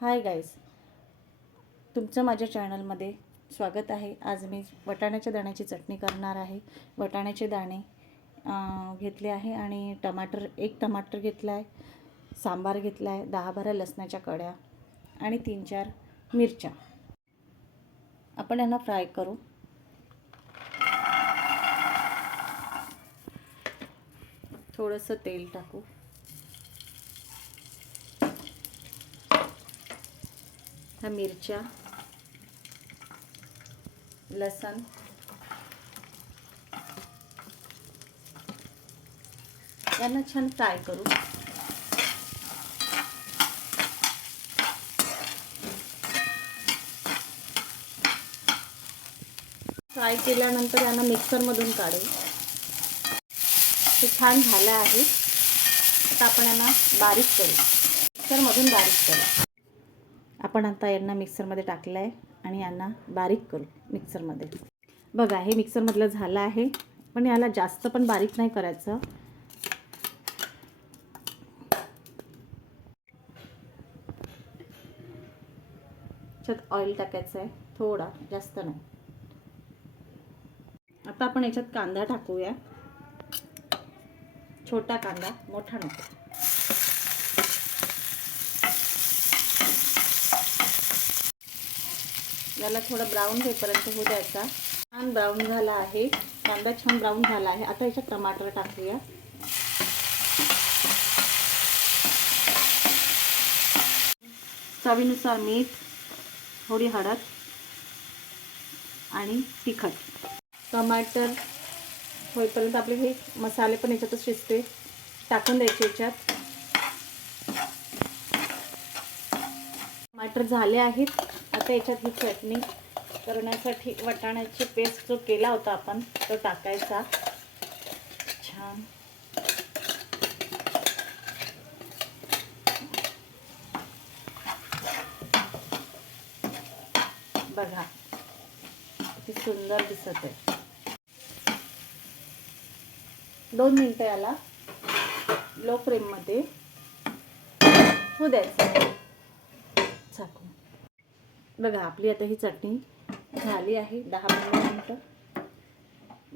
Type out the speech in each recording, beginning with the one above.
Hi guys, तुमचं माझ्या चॅनलमध्ये स्वागत आहे। आज मी वाटाण्याच्या दाण्याची चटणी करणार आहे। वाटाण्याचे दाणे घेतले आहे आणि एक टमाटर घेतला आहे, सांबार घेतला आहे, 10-12 लसणाच्या कड्या आणि 3-4 मिरच्या। आपण यांना फ्राय करू। थोडंसं तेल टाकू। ह्या मिरच्या, लसण, यांना छान फ्राय करू। फ्राय केल्यानंतर यांना मिक्सरमधून काढू। हे छान झालं आहे। आता आपण यांना बारीक करू, मिक्सरमधून बारीक करू। आपण आता यांना मिक्सरमध्ये टाकलं आहे आणि यांना बारीक करू मिक्सरमध्ये। बघा, हे मिक्सरमधलं झालं आहे, पण याला जास्त पण बारीक नाही करायचं। याच्यात ऑइल टाकायचं आहे, थोडा, जास्त नाही। आता आपण याच्यात कांदा टाकूया, छोटा कांदा, मोठा नको। याला थोडा ब्राऊन होईपर्यंत होऊ द्यायचा। छान ब्राऊन झाला आहे, कांदा छान ब्राऊन झाला आहे। आता याच्यात टमाटर टाकूया। चवीनुसार मीठ, थोडी हळद आणि तिखट। टमाटर होईपर्यंत आपले हे मसाले पण याच्यातच शिजते, टाकून द्यायचे याच्यात। टमाटर झाले आहेत। आता याच्यात ही चटणी करण्यासाठी वाटाण्याची पेस्ट जो केला होता आपण तो टाकायचा। छान बघा, किती सुंदर दिसत आहे। 2 मिनिटं याला लो फ्लेममध्ये होऊ द्यायचं। झाकून बघा, आपली आता ही चटणी झाली आहे। 10-15 मिनिटं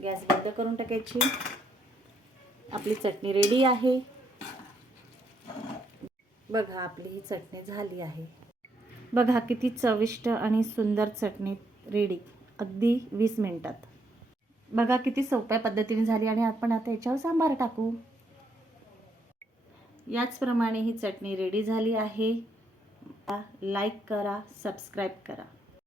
गॅस बंद करून टाकायची। आपली चटणी रेडी आहे। बघा, आपली ही चटणी झाली आहे। बघा, किती चविष्ट आणि सुंदर चटणी रेडी, अगदी 20 मिनिटात। बघा, किती सोप्या पद्धतीने झाली। आणि आपण आता याच्यावर सांबार टाकू। याचप्रमाणे ही चटणी रेडी झाली आहे। लाईक करा, सबस्क्राईब करा।